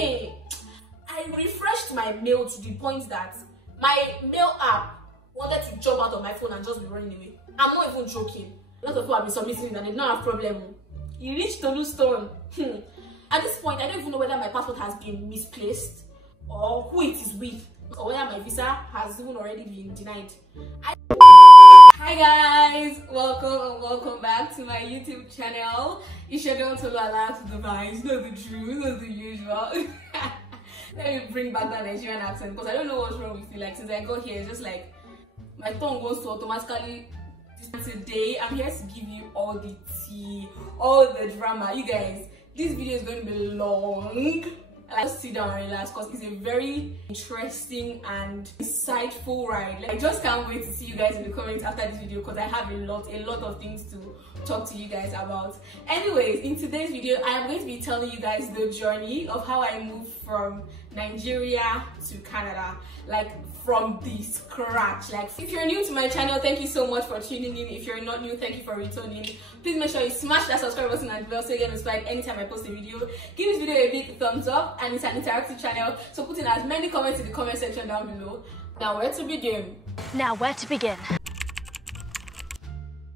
Hey, I refreshed my mail to the point that my mail app wanted to jump out of my phone and just be running away. I'm not even joking. A lot of people have been submitting it and they don't have problem. He reached Tolustone. At this point, I don't even know whether my passport has been misplaced or who it is with, or whether my visa has even already been denied. Hi guys, welcome back to my YouTube channel. It's your girl florishalax with the vibes. Not the truth, not the usual. Let me bring back that Nigerian accent because I don't know what's wrong with me. Like since I got here, it's just like my tongue wants to automatically. Today I'm here to give you all the tea, all the drama. You guys, this video is going to be long. I like to sit down and relax because it's a very interesting and insightful ride. Like, I just can't wait to see you guys in the comments after this video because I have a lot of things to talk to you guys about. Anyways, in today's video I am going to be telling you guys the journey of how I moved from Nigeria to Canada, like from the scratch. Like, if you're new to my channel, thank you so much for tuning in. If you're not new, thank you for returning. Please make sure you smash that subscribe button and bell so you get notified anytime I post a video. Give this video a big thumbs up, and it's an interactive channel, so put in as many comments in the comment section down below. Now where to begin?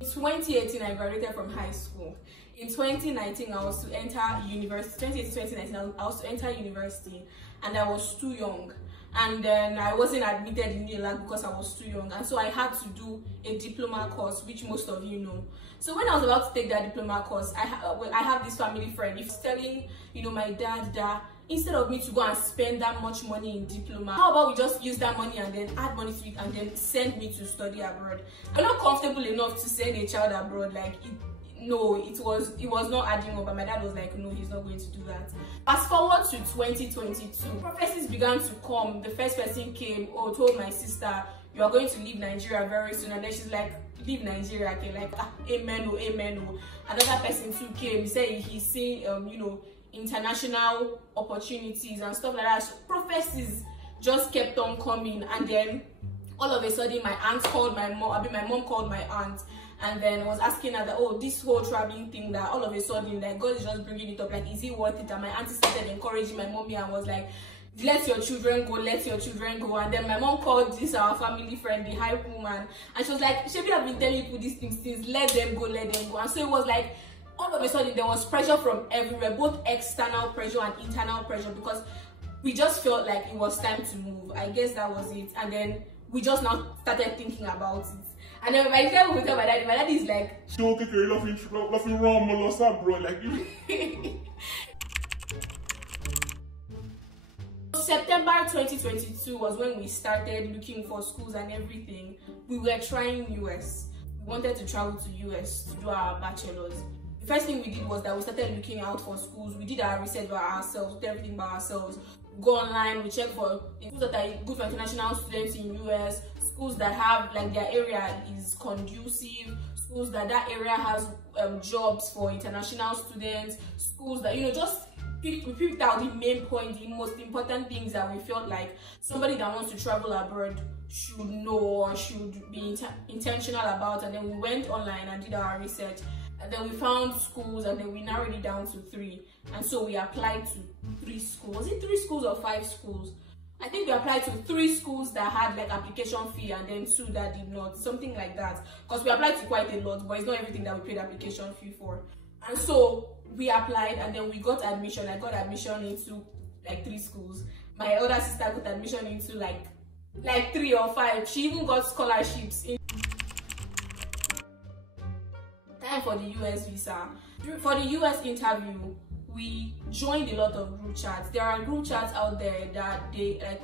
In 2018 I graduated from high school. In 2019 I was to enter university. 2018-2019 I was to enter university, and I was too young. And then I wasn't admitted in UNILAG because I was too young, and so I had to do a diploma course, which most of you know. So when I was about to take that diploma course, I have this family friend. He's telling, my dad that instead of me to go and spend that much money in diploma, how about we just use that money and then add money to it and then send me to study abroad? I'm not comfortable enough to send a child abroad. Like, it was not adding up, and my dad was like, no, he's not going to do that. Fast forward to 2022, prophecies began to come. The first person came, told my sister, you are going to leave Nigeria very soon, and then she's like, leave Nigeria, okay, like, amen. Another person too came. He said he's seeing international opportunities and stuff like that. So prophecies just kept on coming, and then all of a sudden my aunt called my mom. My mom called my aunt, and then was asking her that, this whole traveling thing, that all of a sudden, like, God is just bringing it up, like, is it worth it? And my auntie started encouraging my mommy and was like, let your children go. And then my mom called our family friend, the hype woman, and she was like, Shebi, I've been telling people these things since, let them go. And so it was like, all of a sudden there was pressure from everywhere, both external pressure and internal pressure, because we just felt like it was time to move. I guess that was it. And then we just now started thinking about it. And then by the time we tell my daddy is like, okay, laughing wrong, bro, like September 2022 was when we started looking for schools and everything. We were trying US. We wanted to travel to US to do our bachelor's. The first thing we did was that we started looking out for schools. We did our research by ourselves, did everything by ourselves. We go online, we check for schools that are good for international students in US, schools that have, like, their area is conducive, schools that area has jobs for international students, schools that, we picked out the main point, the most important things that we felt like somebody that wants to travel abroad should know or should be intentional about. And then we went online and did our research, and then we found schools, and then we narrowed it down to 3. And so we applied to 3 schools. Was it 3 schools or 5 schools? I think we applied to 3 schools that had, like, application fee, and then 2 that did not, something like that, because we applied to quite a lot, but it's not everything that we paid application fee for. And so we applied, and then we got admission. I got admission into like 3 schools. My older sister got admission into like 3 or 5. She even got scholarships. Time for the US visa. For the US interview, we joined a lot of group chats. There are group chats out there that they like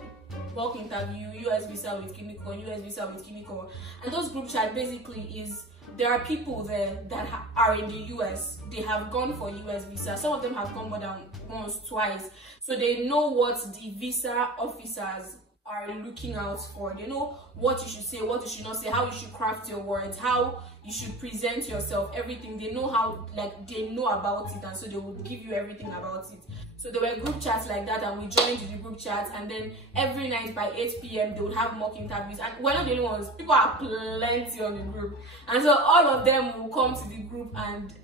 work interview, US visa with clinical, US visa with clinical, and those group chats basically is, there are people there that are in the US. They have gone for US visa. Some of them have gone more than once, twice. So they know what the visa officers are looking out for. They know what you should say, what you should not say, how you should craft your words, how you should present yourself, everything. They know how, like, they know about it, and so they will give you everything about it. So there were group chats like that, and we joined the group chats, and then every night by 8 p.m. they would have mock interviews, and we're not the only ones. People are plenty on the group, and so all of them will come to the group, and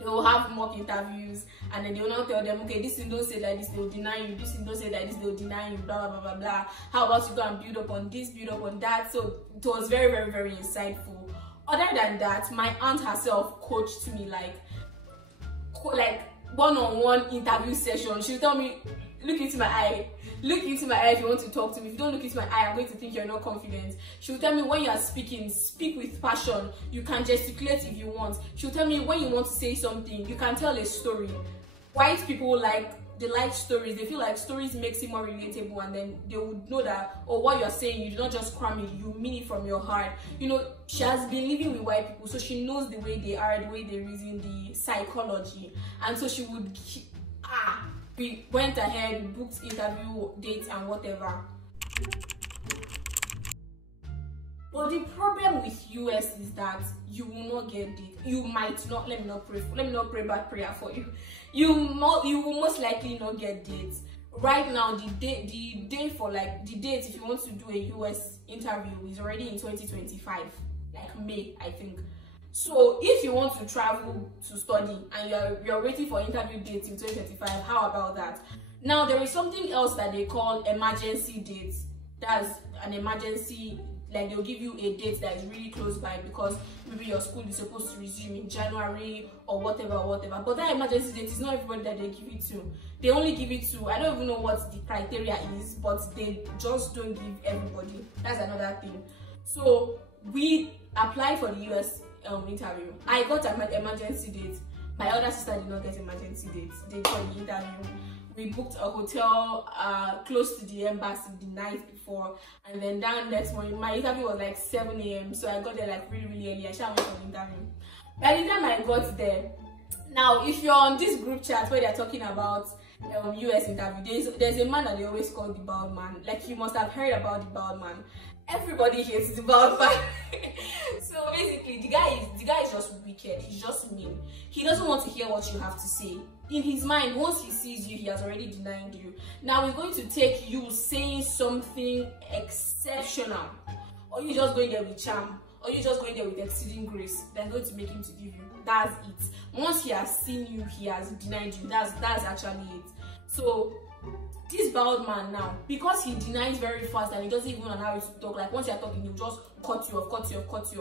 they they will have mock interviews, and then they will not tell them, okay, this thing don't say like this, they will deny you, this thing don't say like this, they will deny you, blah blah blah blah blah. How about you go and build up on this, build up on that? So it was very, very, very insightful. Other than that, my aunt herself coached me like one-on-one interview session. She'll tell me, look into my eye if you want to talk to me. If you don't look into my eye, I'm going to think you're not confident. She'll tell me, when you are speaking, speak with passion. You can gesticulate if you want. She'll tell me, when you want to say something, you can tell a story. White people they like stories. They feel like stories makes it more relatable, and then they would know that, oh, what you're saying, you do not just cram it, you mean it from your heart. You know, she has been living with white people, so she knows the way they are, the way they reason, the psychology. And so we went ahead, we booked interview dates and whatever. But the problem with US is that you will not get it. You might not. Let me not pray bad prayer for you. You will most likely not get dates. Right now, the date for the date if you want to do a US interview is already in 2025, like May, I think. So if you want to travel to study and you're waiting for interview dates in 2025, how about that? Now there is something else that they call emergency dates. That's an emergency, like they'll give you a date that is really close by because maybe your school is supposed to resume in January or whatever. But that emergency date is not everybody that they give it to. They only give it to, I don't even know what the criteria is, but they just don't give everybody. That's another thing. So we applied for the US interview. I got an emergency date. My other sister did not get emergency dates. They got the interview. We booked a hotel close to the embassy the night before, and then that next morning, my interview was like 7 a.m. So I got there like really, really early. I shall wait for the interview. By the time I got there, now if you're on this group chat where they're talking about US interview, there's a man that they always call the bald man. Like, you must have heard about the bald man. Everybody hates the bald man. So basically, the guy is just wicked. He's just mean. He doesn't want to hear what you have to say. In his mind, once he sees you, he has already denied you. Now it's going to take you saying something exceptional, or you just going there with charm, or you just going there with exceeding grace. That's going to make him to give you. That's it. Once he has seen you, he has denied you. That's actually it. So this bald man now, because he denies very fast and he doesn't even know how to talk, like once you're talking, he'll just cut you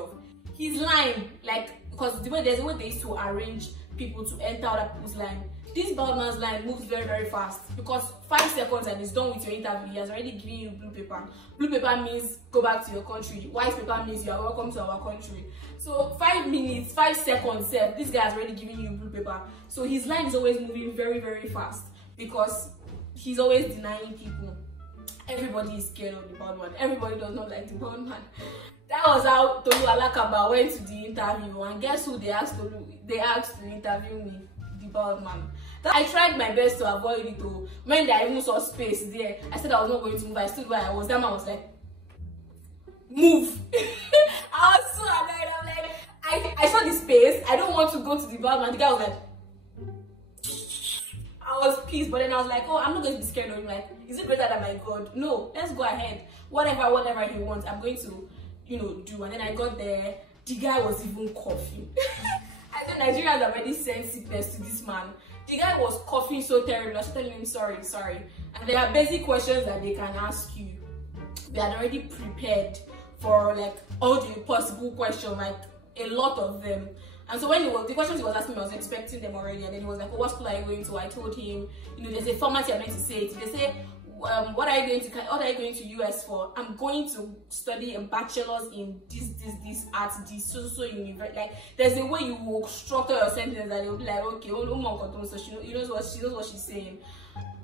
off. He's lying, like, because there's a way they used to arrange people to enter other people's line. This bald man's line moves very, very fast, because 5 seconds and he's done with your interview. He has already given you blue paper. Blue paper means go back to your country. White paper means you are welcome to our country. So 5 minutes, 5 seconds, this guy has already given you blue paper. So his line is always moving very, very fast, because he's always denying people. Everybody is scared of the bald man. Everybody does not like the bald man. That was how Tolu Alakaba went to the interview, and guess who they asked Tolu? They asked to interview me, the bald man. I tried my best to avoid it though. When I even saw space there, I said I was not going to move. I stood where I was. That man was like, move. I was so annoyed. I'm like, I saw the space. I don't want to go to the bald man. The guy was like, I was pissed, but then I was like, oh, I'm not going to be scared of him. Like, is it greater than my God? No, let's go ahead. Whatever he wants, I'm going to, do. And then I got there. The guy was even coughing. I think Nigerians are already sent sickness to this man. The guy was coughing so terribly. I was telling him sorry. And there are basic questions that they can ask you. They had already prepared for like all the possible questions, like a lot of them. And so when the questions he was asking me, I was expecting them already. And then he was like, oh, what school are you going to? I told him, there's a format you're meant to say it. They say, what are you going to US for? I'm going to study a bachelor's in this art, this so university. Like, there's a way you will structure your sentence that they'll be like, okay, so she knows what she's saying.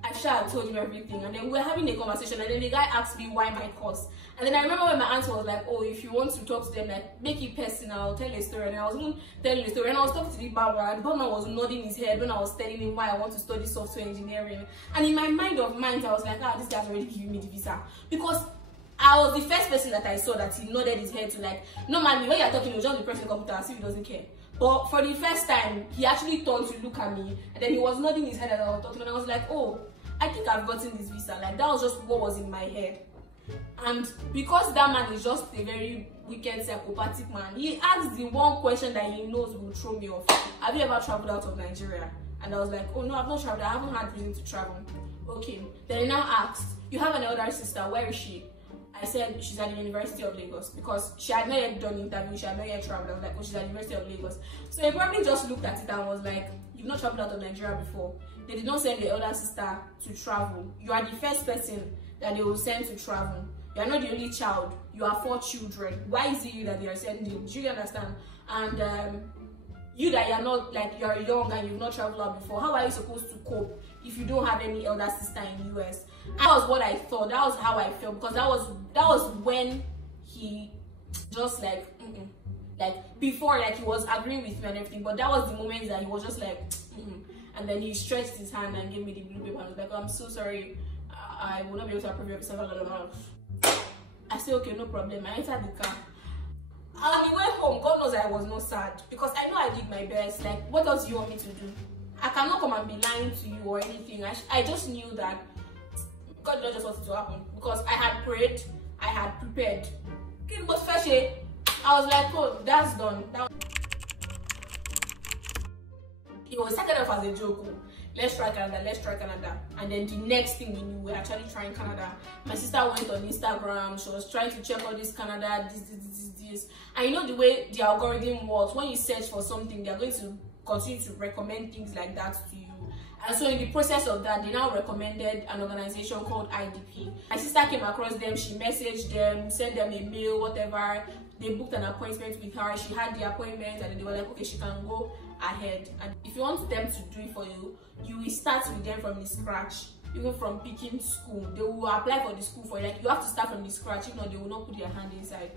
I told him everything, and then we were having a conversation, and then the guy asked me why my course. And then I remember when my answer was like, oh, if you want to talk to them, like, make it personal, tell a story. And I was even telling the story, and I was talking to the barber, and the barber was nodding his head when I was telling him why I want to study software engineering. And in my mind of minds, I was like, this guy's already giving me the visa. Because I was the first person that I saw that he nodded his head to, like, normally when you're talking, you just be pressing the computer as if he doesn't care. But for the first time, he actually turned to look at me, and then he was nodding his head as I was talking, and I was like, oh, I think I've gotten this visa. Like, that was just what was in my head. And because that man is just a very wicked psychopathic man. He asked the one question that he knows will throw me off. Have you ever traveled out of Nigeria? And I was like, oh no, I've not traveled. I haven't had reason to travel. Okay. Then he now asked, you have an elder sister, where is she? I said she's at the University of Lagos, because she had not yet done interview, she had not yet traveled. I was like, oh, she's at the University of Lagos. So he probably just looked at it and was like, you've not traveled out of Nigeria before. They did not send the elder sister to travel. You are the first person that they will send to travel. You are not the only child. You are 4 children. Why is it you that they are sending? Do you understand? And you that you are not, like, you are young and you've not traveled out before, how are you supposed to cope if you don't have any elder sister in the US? That was what I thought. That was how I felt, because that was when he just like like before, like, he was agreeing with me and everything, but that was the moment that he was just like and then he stretched his hand and gave me the blue paper and was like, oh, I'm so sorry, I will not be able to approve your visa. I said, okay, no problem. I entered the car. On the way home, God knows I was not sad, because I know I did my best. Like, what else do you want me to do? I cannot come and be lying to you or anything. I just knew that God did not just want it to happen, because I had prayed, I had prepared. But first, I was like, oh, that's done. It was started off as a joke. Let's try Canada, let's try Canada. And then the next thing we knew, we were actually trying Canada. My sister went on Instagram, she was trying to check all this Canada, this. And you know the way the algorithm works, when you search for something, they're going to continue to recommend things like that to you. And so in the process of that, they now recommended an organization called IDP. My sister came across them, she messaged them, sent them a mail, whatever. They booked an appointment with her. She had the appointment, and then they were like, okay, she can go ahead. And if you want them to do it for you, you will start with them from the scratch. Even from picking school, they will apply for the school for you. Like, you have to start from the scratch, if not, they will not put their hand inside.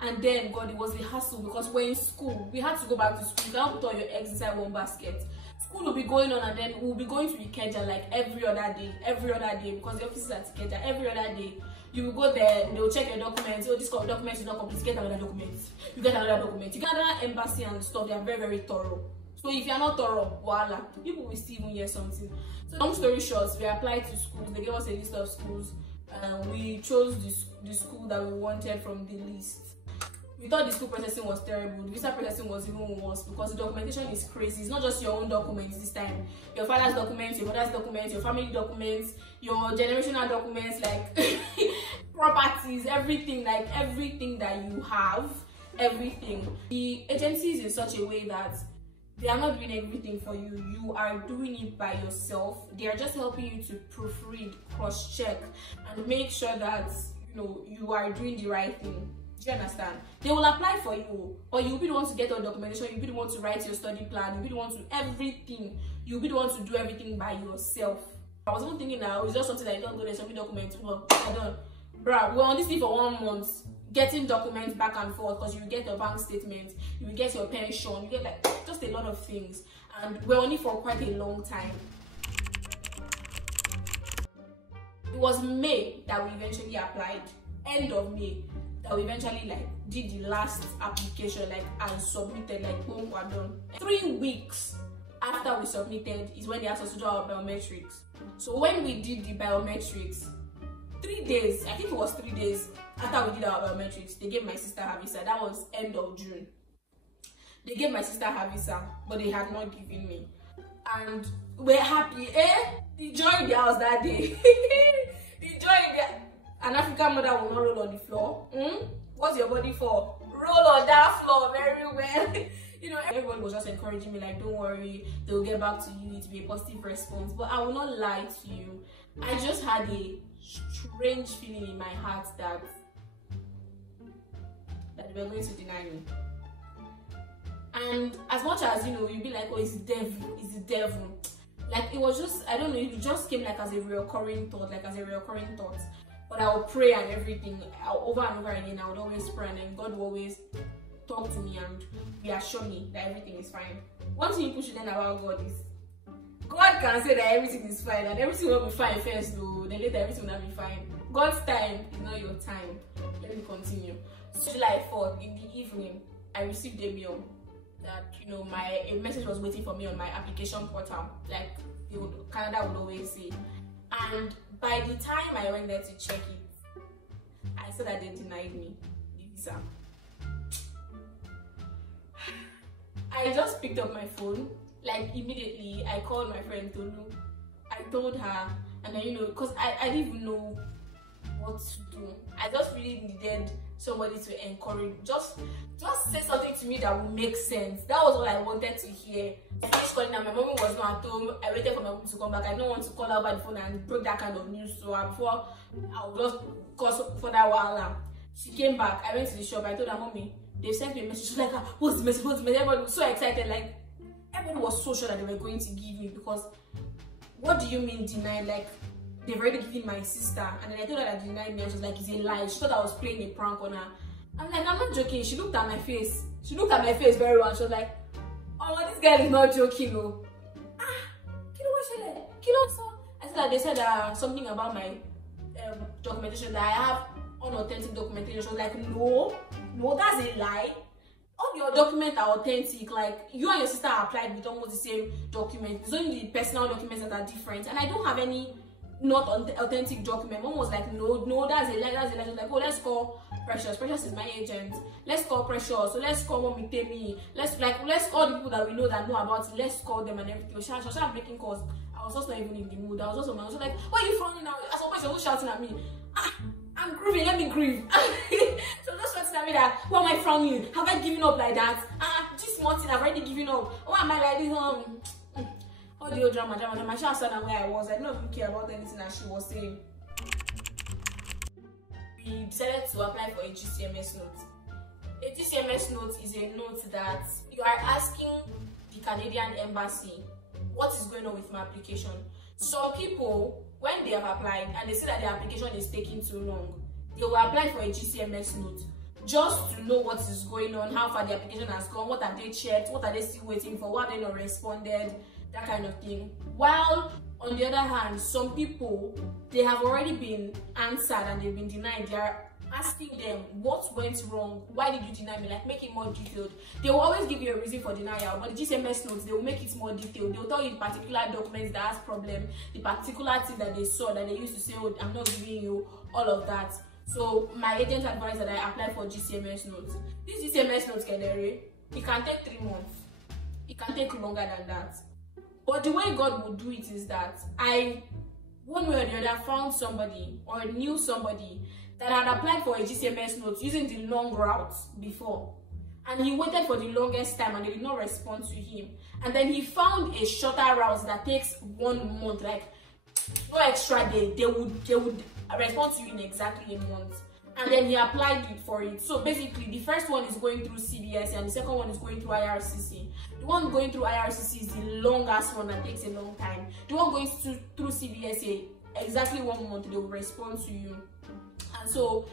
And then, God, it was a hassle, because we're in school. We had to go back to school. You cannot put all your eggs inside one basket. School will be going on, and then we'll be going to Ikeja like every other day, because the office is at Ikeja. Every other day, you will go there, they will check your documents. Oh, this document is not complete, get another document. You get another document. You get another embassy and stuff. They are very, very thorough. So if you are not thorough, voila, people will still even hear something. So long story short, we applied to schools. They gave us a list of schools, and we chose the school that we wanted from the list. We thought the school processing was terrible. The visa processing was even worse, because the documentation is crazy. It's not just your own documents this time. Your father's documents, your mother's documents, your family documents, your generational documents, like properties, everything, like everything that you have, everything. The agency is in such a way that they are not doing everything for you. You are doing it by yourself. They are just helping you to proofread, cross-check, and make sure that you are doing the right thing. Do you understand? They will apply for you, or you'll be the one to get your documentation, you'll be the one to write your study plan, you'll be the one to everything. You'll be the one to do everything by yourself. I was even thinking now, it's just something that you don't go there, some documents. Well, I don't. Bruh, we're on this thing for 1 month, getting documents back and forth, because you will get your bank statement, you will get your pension, you get like just a lot of things. And we're on it for quite a long time. It was May that we eventually applied, end of May, that we eventually like did the last application, like, and submitted, like, boom, we're done. 3 weeks after we submitted is when they asked us to do our biometrics. So when we did the biometrics, 3 days, I think it was 3 days after we did our biometrics, they gave my sister her visa. That was end of June. They gave my sister her visa, but they had not given me. And we're happy, The joy in the house that day. The joy in the... An African mother will not roll on the floor. What's your body for? Roll on that floor very well. Everyone was just encouraging me, like, don't worry, they'll get back to you, it'll be a positive response. But I will not lie to you, I just had a strange feeling in my heart that they were going to deny me. And as much as you'd be like, oh, it's the devil, like, it was just, I don't know, it just came like as a recurring thought. But I would pray and everything, over and over again. I would always pray, and then God would always talk to me and reassure me that everything is fine. One thing you should learn about God is, God can say that everything is fine, and everything will be fine first, though, then later everything will not be fine. God's time is not your time. Let me continue. So July 4th, in the evening, I received a mail that, a message was waiting for me on my application portal, like Canada would always say. And by the time I went there to check it, I saw that they denied me the visa. I just picked up my phone, like immediately. I called my friend Tolu. I told her, and then, you know, because I didn't even know what to do. I just really needed somebody to encourage. Just say something to me that would make sense. That was all I wanted to hear. I finished calling her. My mommy was not at home. I waited for my mom to come back. I don't want to call her by the phone and break that kind of news to her before I would just cause for that while. She came back. I went to the shop. I told her, mommy, they sent me a message. She was like, what's the message? What's the message? Everybody was so excited. Like, everybody was so sure that they were going to give me, because what do you mean denied? Like, they've already given my sister. And then I told her that they denied me, and she was like, it's a lie. She thought I was playing a prank on her. I'm like, I'm not joking. She looked at my face. She looked at my face very well. She was like, oh, this girl is not joking. Oh. Kilo, what she said? Kilo, so I said that they said something about my documentation, that I have unauthentic documentation. She was like, no, that's a lie. All your documents are authentic. Like, you and your sister applied with almost the same document. It's only the personal documents that are different, and I don't have any not authentic document. Mom was like, no, that's a lie, that's a lie. She was like, oh, let's call Precious. Precious is my agent. Let's call Precious. So let's call Mommy Temi. Let's call the people that we know that know about it. Let's call them and everything. She was making calls. I was just not even in the mood. I was just like, why are you frowning now? At some point she was shouting at me. I'm grieving, let me grieve. So just shouting at me that, why am I frowning? Have I given up like that? This morning I've already given up. Why am I like this? All the old drama. She answered where I was. I didn't even care about anything that she was saying. We decided to apply for a GCMS note. A GCMS note is a note that you are asking the Canadian embassy what is going on with my application. Some people, when they have applied and they see that their application is taking too long, they will apply for a GCMS note just to know what is going on, how far the application has gone, what have they checked, what are they still waiting for, what have they not responded, that kind of thing. While on the other hand, some people, they have already been answered and they've been denied. They are asking them what went wrong, why did you deny me, like make it more detailed. They will always give you a reason for denial, but the GCMS notes, they will make it more detailed. They will tell you the particular documents that has problem, the particular thing that they saw that they used to say, oh, I'm not giving you, all of that. So my agent advised that I apply for GCMS notes. This GCMS notes, it can take 3 months. It can take longer than that. But the way God would do it is that I, one way or the other, found somebody or knew somebody that had applied for a GCMS note using the long route before. And he waited for the longest time and they did not respond to him. And then he found a shorter route that takes 1 month, like no extra day. They would respond to you in exactly a month. And then he applied it for it. So basically, the first one is going through CBS and the second one is going through IRCC. The one going through IRCC is the longest one that takes a long time. The one going through CBS, exactly 1 month, they will respond to you. And so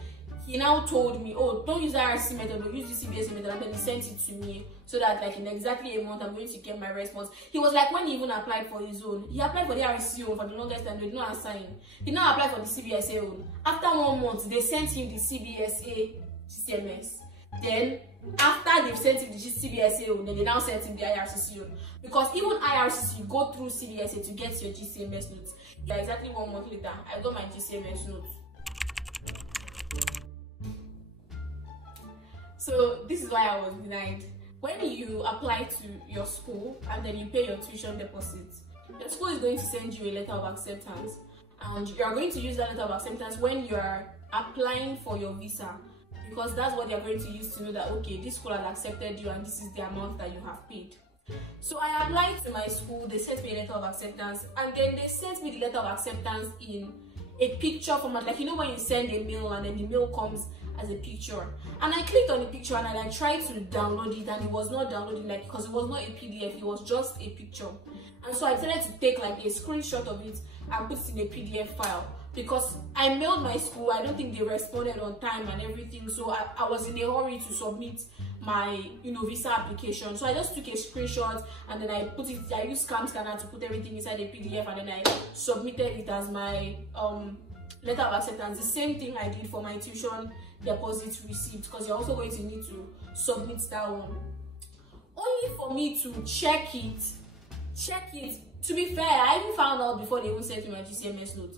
he now told me, oh, don't use the IRCC method, but use the CBS method. And then he sent it to me so that like in exactly a month, I'm going to get my response. He was like, when he even applied for his own, he applied for the IRCC own for the longest time, they did not answer him. He now applied for the CBSA own. After 1 month, they sent him the CBSA GCMS. Then after they've sent him the CBSA own, then they now sent him the IRCC own. Because even IRCC, you go through CBSA to get your GCMS notes. Yeah, exactly 1 month later, I got my GCMS notes. So this is why I was denied. When you apply to your school and then you pay your tuition deposit, your school is going to send you a letter of acceptance, and you are going to use that letter of acceptance when you are applying for your visa, because that's what they are going to use to know that, okay, this school has accepted you and this is the amount that you have paid. So I applied to my school, they sent me a letter of acceptance, and then they sent me the letter of acceptance in a picture format, like you know when you send a mail and then the mail comes as a picture. And I clicked on the picture and I tried to download it, and it was not downloading, like, because it was not a PDF, it was just a picture. And so I decided to take like a screenshot of it and put it in a PDF file, because I mailed my school, I don't think they responded on time and everything, so I was in a hurry to submit my visa application. So I just took a screenshot and then I put it, I used Scam Scanner to put everything inside a PDF, and then I submitted it as my letter of acceptance. The same thing I did for my tuition deposit receipt, because you're also going to need to submit that one. Only for me to check it. To be fair, I even found out before they even sent me my GCMS note,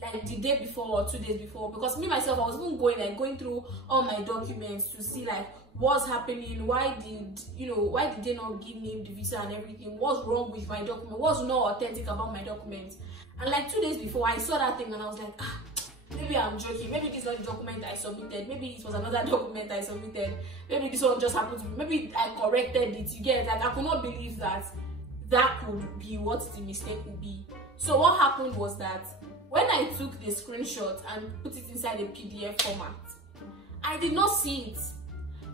like the day before or 2 days before, because me myself, I was even going through all my documents to see like what's happening, why did they not give me the visa and everything, what's wrong with my document, what's not authentic about my documents. And like 2 days before, I saw that thing and I was like, maybe I'm joking, maybe this is not the document I submitted, maybe it was another document I submitted, maybe this one just happened to me, maybe I corrected it, you get it? Like, I could not believe that could be what the mistake would be. So what happened was that when I took the screenshot and put it inside a PDF format, I did not see it.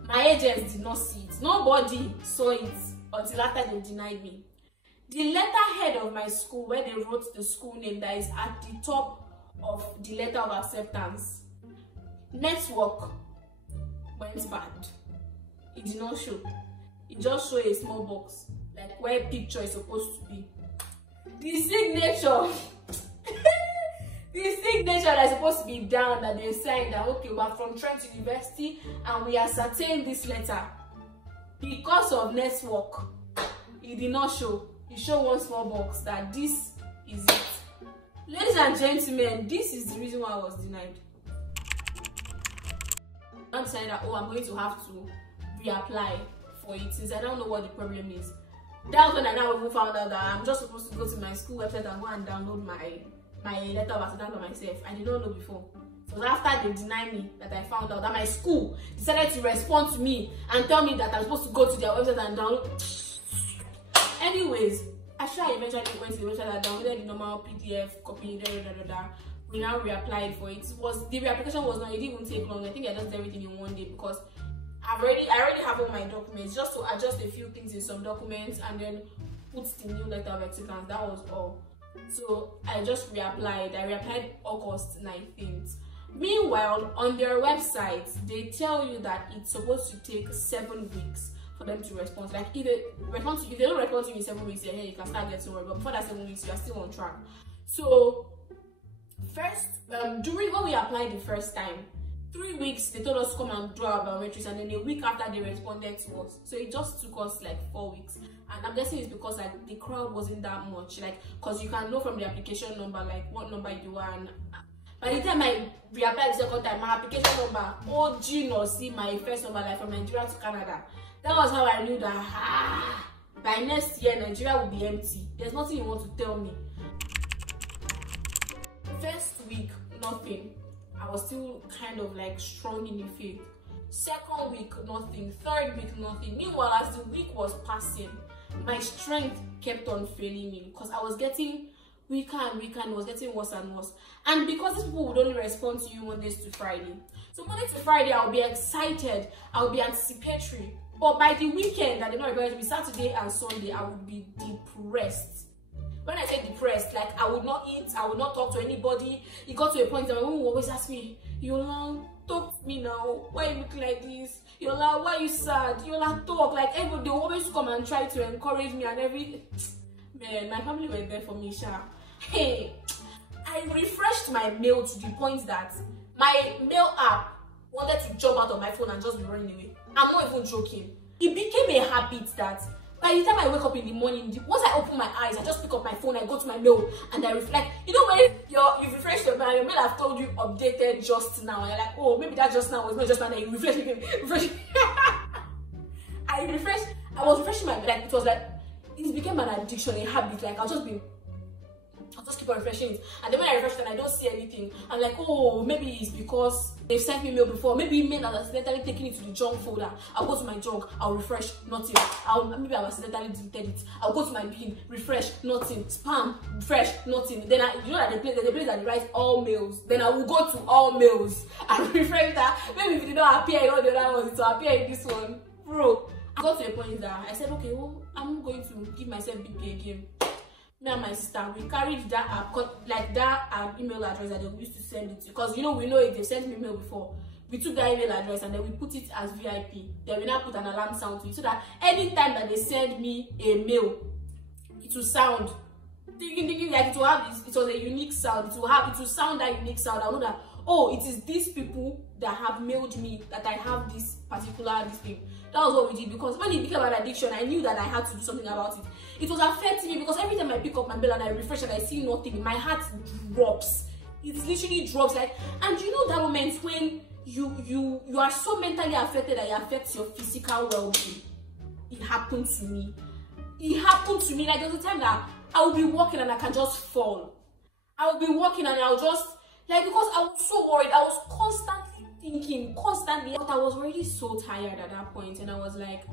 My agents did not see it. Nobody saw it until after they denied me. The letterhead of my school, where they wrote the school name that is at the top of the letter of acceptance, network went bad. It did not show. It just showed a small box, like where picture is supposed to be. The signature, the signature that is supposed to be down, that they signed that, okay, we are from Trent University and we ascertain this letter. Because of network, it did not show. It showed one small box that this is it. Ladies and gentlemen, this is the reason why I was denied. I decided that, I'm going to have to reapply for it since I don't know what the problem is. That was when I now even found out that I'm just supposed to go to my school website and go and download my letter of acceptance by myself. I did not know before. It was after they denied me that I found out that my school decided to respond to me and tell me that I'm supposed to go to their website and download. Anyways, after I eventually went to the website and downloaded the normal PDF copy, we now reapplied for it. The reapplication was not, it didn't even take long. I think I just did everything in one day because I already have all my documents, just to adjust a few things in some documents and then put the new letter of acceptance. That was all. So I just reapplied. I reapplied August 19th. Meanwhile, on their website, they tell you that it's supposed to take 7 weeks for them to respond. Like if they don't respond to you in 7 weeks, hey, you can start getting worried. But before that 7 weeks, you are still on track. So first, during when we applied the first time, 3 weeks they told us to come and do our biometrics, and then a week after they responded to us. So it just took us like 4 weeks. And I'm guessing it's because like the crowd wasn't that much, like because you can know from the application number like what number you are. And by the time I reapplied the second time, my application number, see my first number, like from Nigeria to Canada. That was how I knew that by next year Nigeria will be empty. There's nothing you want to tell me. First week, nothing. I was still kind of like strong in the faith. Second week, nothing. Third week, nothing. Meanwhile, as the week was passing, my strength kept on failing me because I was getting weaker and weaker and it was getting worse and worse. And because these people would only respond to you Mondays to Friday. So Monday to Friday, I'll be excited. I'll be anticipatory. But by the weekend, that they're not required to be Saturday and Sunday, I would be depressed. When I say depressed, like I would not eat, I would not talk to anybody. It got to a point that my mom would always ask me, Yola, talk to me now. Why you look like this? Yola, why are you sad? Yola, talk. Like everybody, they always come and try to encourage me and everything. Man, my family were there for me, Sha. Hey, I refreshed my mail to the point that my mail app wanted to jump out of my phone and just be running away. I'm not even joking. It became a habit that by the time I wake up in the morning, once I open my eyes, I just pick up my phone, I go to my mail, and I reflect. You know when you've refreshed your mail have told you updated just now, and you're like, oh, maybe that just now was not just now, and you refresh again. I was refreshing my mail, like it was like, it became an addiction, a habit, like I'll just keep on refreshing it. And then when I refresh it and I don't see anything, I'm like, oh, maybe it's because they've sent me mail before. Maybe email has accidentally taken it to the junk folder. I'll go to my junk, I'll refresh, nothing. Maybe I've accidentally deleted it. I'll go to my bin, refresh, nothing. Spam, refresh, nothing. Then you know that there's a place that they write all mails. Then I will go to all mails and refresh that. Maybe if it did not appear in all the other ones, it will appear in this one. Bro, I got to a point that I said, okay, well, I'm going to give myself BP again. Me and my sister, we carried that app, like that email address that they used to send it to, because we know it, they sent me mail before. We took that email address and then we put it as VIP. Then we now put an alarm sound to it so that anytime that they send me a mail, it will sound thinking like it will have this, it was a unique sound. It will sound that unique sound. I know that, oh, it is these people that have mailed me that I have this particular thing. That was what we did, because when it became an addiction, I knew that I had to do something about it. It was affecting me because every time I pick up my mail and I refresh and I see nothing, my heart drops. It literally drops. Like, and you know that moment when you are so mentally affected that it affects your physical well-being. It happened to me. Like, there was a time that I would be walking and I can just fall. I would be walking and I'll just, like, because I was so worried. I was constantly thinking, but I was already so tired at that point, and I was like,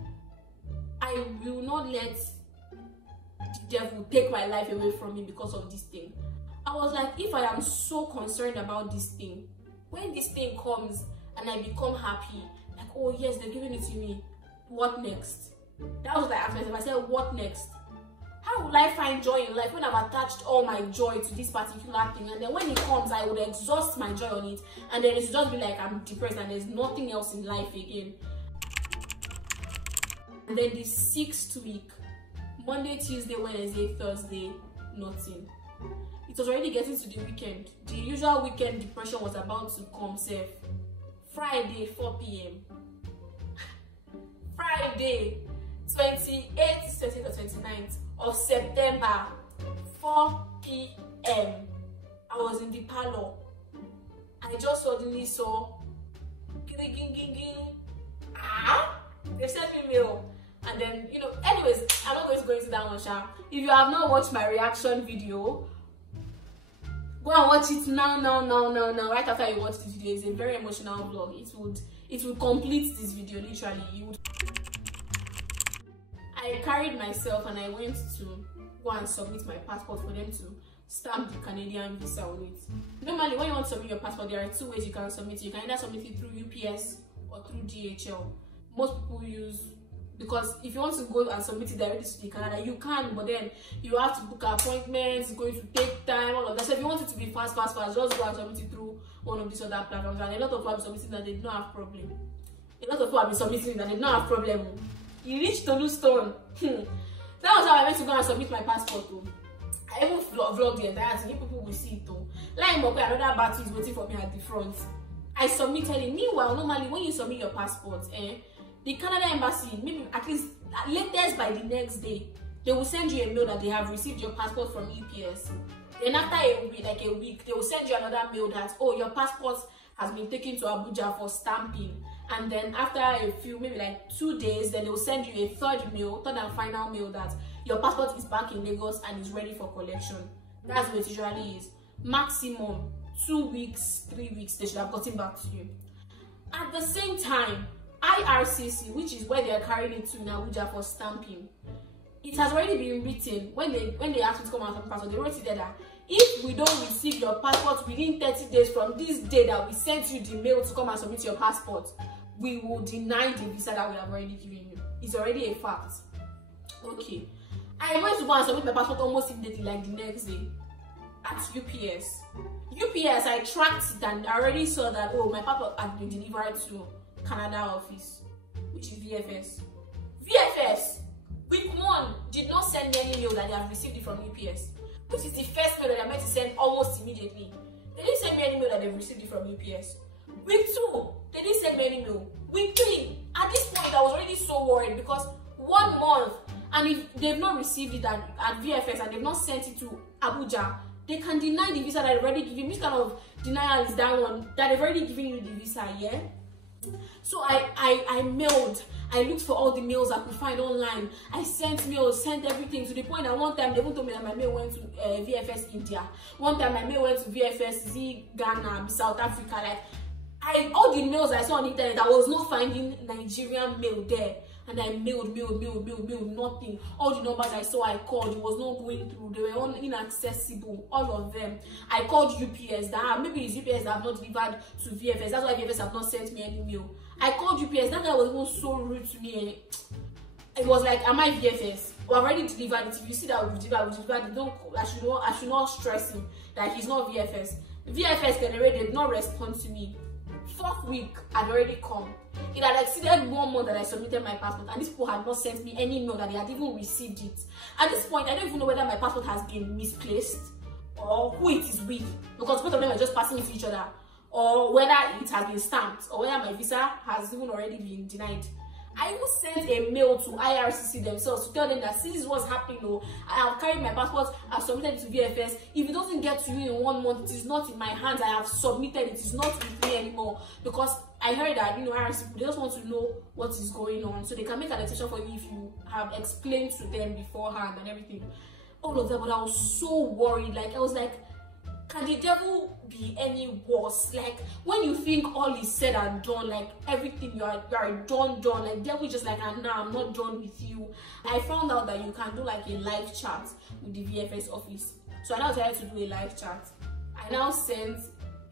I will not let the devil take my life away from me because of this thing. I was like, if I am so concerned about this thing, when this thing comes and I become happy, like, oh yes, they're giving it to me, what next? That was like, after I said, what next? How will I find joy in life when I've attached all my joy to this particular thing, and then when it comes, I would exhaust my joy on it, and then it's just be like I'm depressed and there's nothing else in life again. And then the 6th week, Monday, Tuesday, Wednesday, Thursday, nothing. It was already getting to the weekend. The usual weekend depression was about to come safe. Friday, 4 p.m. Friday, 28th, 30th or 29th of September, 4 p.m. I was in the parlor. I just suddenly saw they sent me mail. And then, you know, anyways, I'm not going to go into that one, Sha. If you have not watched my reaction video, go and watch it now. Right after you watch this video, it's a very emotional vlog. It would complete this video, literally. I carried myself and I went to go and submit my passport for them to stamp the Canadian visa on it. Normally, when you want to submit your passport, there are 2 ways you can submit it. You can either submit it through UPS or through DHL. Most people use, because if you want to go and submit it directly to the Canada, you can, but then you have to book appointments, it's going to take time, all of that. So if you want it to be fast, just go and submit it through one of these other platforms. And a lot of people have been submitting that they don't have problem. A lot of people have been submitting that they don't have problem. You reach Tolustone. That was how I went to go and submit my passport too. I even vlogged the entire thing. People will see it too. Like, another battle is waiting for me at the front. I submitted it. Meanwhile, normally when you submit your passport, the Canada embassy, maybe at least latest by the next day, they will send you a mail that they have received your passport from UPS. Then after a week, they will send you another mail that, oh, your passport has been taken to Abuja for stamping. And then after a few, maybe like 2 days, then they will send you a third and final mail that your passport is back in Lagos and is ready for collection. That's what it usually is. Maximum 2 weeks, 3 weeks, they should have gotten back to you. At the same time, IRCC, which is where they are carrying it to in Abuja for stamping, it has already been written when they asked you to come out of passport. They wrote it there that if we don't receive your passport within 30 days from this day that we sent you the mail to come and submit your passport, we will deny the visa that we have already given you. It's already a fact. Okay. I went to go and submit my passport almost immediately, like the next day, at UPS. UPS, I tracked it and I already saw that, oh, my passport had been delivered to Canada office, which is VFS. VFS, week 1, did not send me any mail that they have received it from UPS, which is the first mail that they're meant to send almost immediately. They didn't send me any mail that they've received it from UPS. Week 2, they didn't send me any mail. Week 3, at this point, I was already so worried because 1 month, and if they've not received it at VFS and they've not sent it to Abuja, they can deny the visa that they've already given. Which kind of denial is that one? That they've already given you the visa, yeah? So I mailed. I looked for all the mails I could find online. I sent mails, sent everything, to the point that one time they even told me that my mail went to VFS India. One time my mail went to VFS Ghana, South Africa. Like, all the mails I saw on the internet, I was not finding Nigerian mail there. And I mailed, nothing. All the numbers I saw, I called, it was not going through. They were all inaccessible, all of them. I called UPS, that maybe it's UPS that have not delivered to VFS. That's why VFS have not sent me any mail. I called UPS, that guy was even so rude to me. It was like, am I VFS? Well, I've already delivered it. If you see that we've delivered it, I should not stress him that he's not VFS. VFS did not respond to me. 4th week had already come. It had exceeded 1 month that I submitted my passport, and these people had not sent me any mail that they had even received it. At this point, I don't even know whether my passport has been misplaced or who it is with, because both of them are just passing into each other, or whether it has been stamped, or whether my visa has even already been denied. I even sent a mail to IRCC themselves to tell them that this is what's happening. Oh, I have carried my passport, I've submitted it to VFS. If it doesn't get to you in 1 month, it is not in my hands. I have submitted it. It's not with me anymore. Because I heard that, you know, IRCC, they just want to know what is going on, so they can make an exception for you if you have explained to them beforehand and everything. All of that, but I was so worried. Like, I was like, can the devil be any worse? Like, when you think all is said and done, like everything you are done, like devil just like, nah, I'm not done with you. I found out that you can do like a live chat with the VFS office. So I now decided to do a live chat. I now sent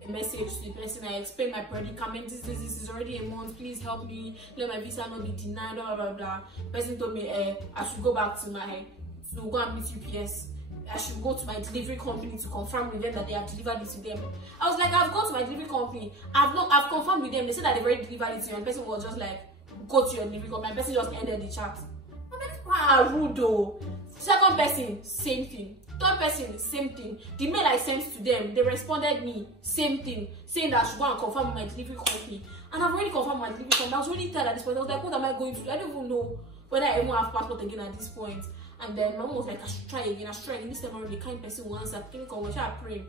a message to the person. I explained my predicament. This is already a month. Please help me. Let my visa not be denied. Blah blah blah. The person told me I should go back to go and meet UPS. I should go to my delivery company to confirm with them that they have delivered it to them. I was like, I've gone to my delivery company. I've confirmed with them. They said that they've already delivered it to you. And the person was just like, go to your delivery company. And the person just ended the chat. I mean, people are rude though. Second person, same thing. Third person, same thing. The mail I sent to them, they responded me, same thing, saying that I should go and confirm with my delivery company. And I've already confirmed my delivery company. I was really tired at this point. I was like, what am I going to do? I don't even know whether I even have passport again at this point. And then my mom was like, I should try again. This time around, the kind person who answered, we shall pray.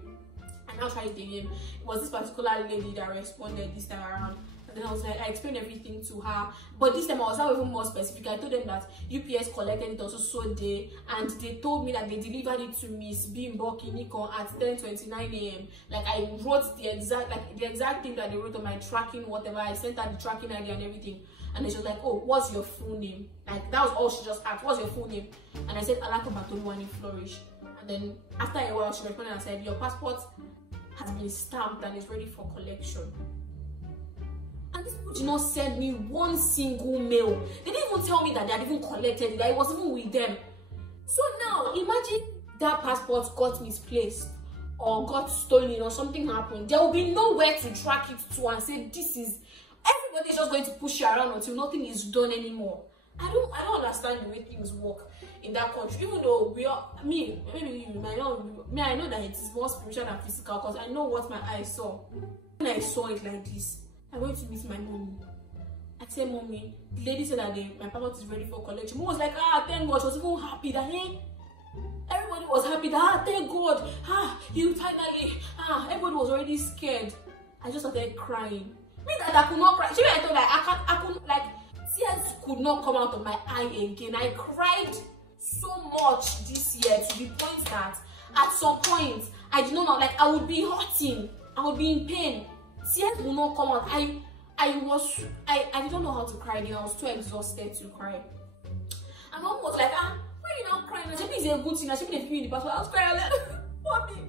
And I'll try it again. It was this particular lady that responded this time around. And then I was like, I explained everything to her. But this time I was now even more specific. I told them that UPS collected it also so day, and they told me that they delivered it to Miss Bimbo Kiniko at 10:29 a.m. Like, I wrote the exact thing that they wrote on my tracking, whatever. I sent her the tracking ID and everything. And then she was like, oh, what's your full name? Like, that was all she just asked. What's your full name? And I said, Alaka Batoluwani Flourish. And then after a while, she responded and said, your passport has been stamped and is ready for collection. And these people did not send me one single mail. They didn't even tell me that they had even collected it, that it was even with them. So now, imagine that passport got misplaced or got stolen or something happened. There will be nowhere to track it to and say, this is... Everybody is just going to push you around until nothing is done anymore. I don't understand the way things work in that country. Even though maybe you might not, I know that it is more spiritual than physical, because I know what my eyes saw. When I saw it like this, I went to meet my mommy. I said, Mommy, the lady said that my passport is ready for collection. Mom was like, thank God. She was even happy that, everybody was happy that, thank God, you finally, everybody was already scared. I just started crying. Me that I could not cry. She I thought that I couldn't, like, tears could not come out of my eye again. I cried so much this year to the point that at some point I did not know, like, I would be hurting, I would be in pain. Tears would not come out. I didn't know how to cry again. I was too exhausted to cry. And mom was like, why are you not crying? She is a good thing. She didn't feel the passport. I was crying. I was like, Mommy,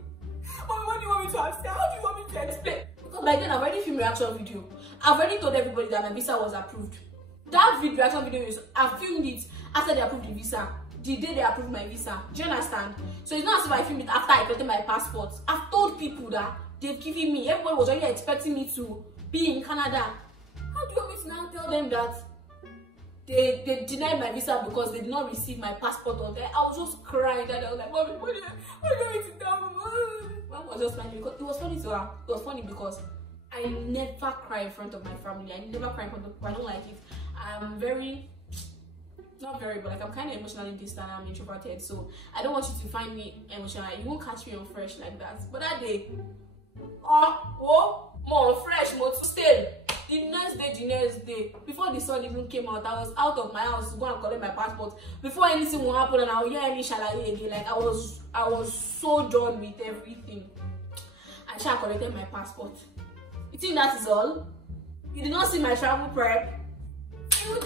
what do you want me to ask? How do you want me to explain? Because by then I've already filmed a reaction video. I've already told everybody that my visa was approved. That reaction video is, I filmed it after they approved the visa. The day they approved my visa. Do you understand? So it's not as if I filmed it after I collected my passport. I've told people that they've given me. Everybody was already expecting me to be in Canada. How do you want me to now tell them that they denied my visa because they did not receive my passport on there? I was just crying and I was like, Mommy, what do you want me to tell them? Mom was just smiling because it was funny to her. It was funny because I never cry in front of my family. I never cry in front of people. I don't like it. I'm but like, I'm kind of emotionally distant. I'm introverted, so I don't want you to find me emotional. You won't catch me on fresh like that. But that day, more fresh, more to stay. The next day, before the sun even came out, I was out of my house to go and collect my passport. Before anything will happen, and I'll hear any shalaye again. Like, I was so done with everything. I collected my passport. You think that is all? You did not see my travel prep? Few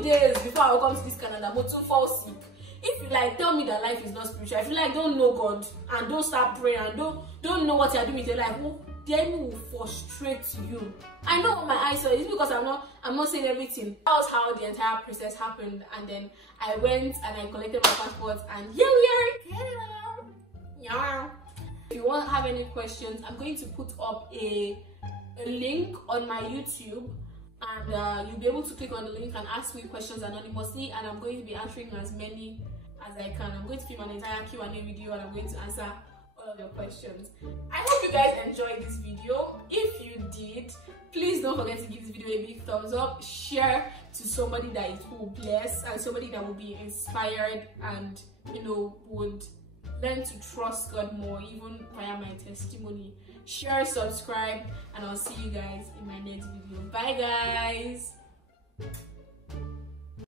days before I will come to this Canada, but to fall sick. If you like tell me that life is not spiritual, if you like don't know God and don't start praying and don't know what you're doing with your life, the enemy will frustrate you. I know what my eyes saw. It's because I'm not saying everything. That was how the entire process happened, and then I went and I collected my passport, and here we are in Canada. Yeah. If you want to have any questions, I'm going to put up a link on my YouTube, and you'll be able to click on the link and ask me questions anonymously, and I'm going to be answering as many as I can. I'm going to film an entire Q&A video, and I'm going to answer all of your questions. I hope you guys enjoyed this video. If you did, please don't forget to give this video a big thumbs up, share to somebody that it will bless and somebody that will be inspired and, you know, would learn to trust God more, even via my testimony. Share, subscribe, and I'll see you guys in my next video. Bye guys.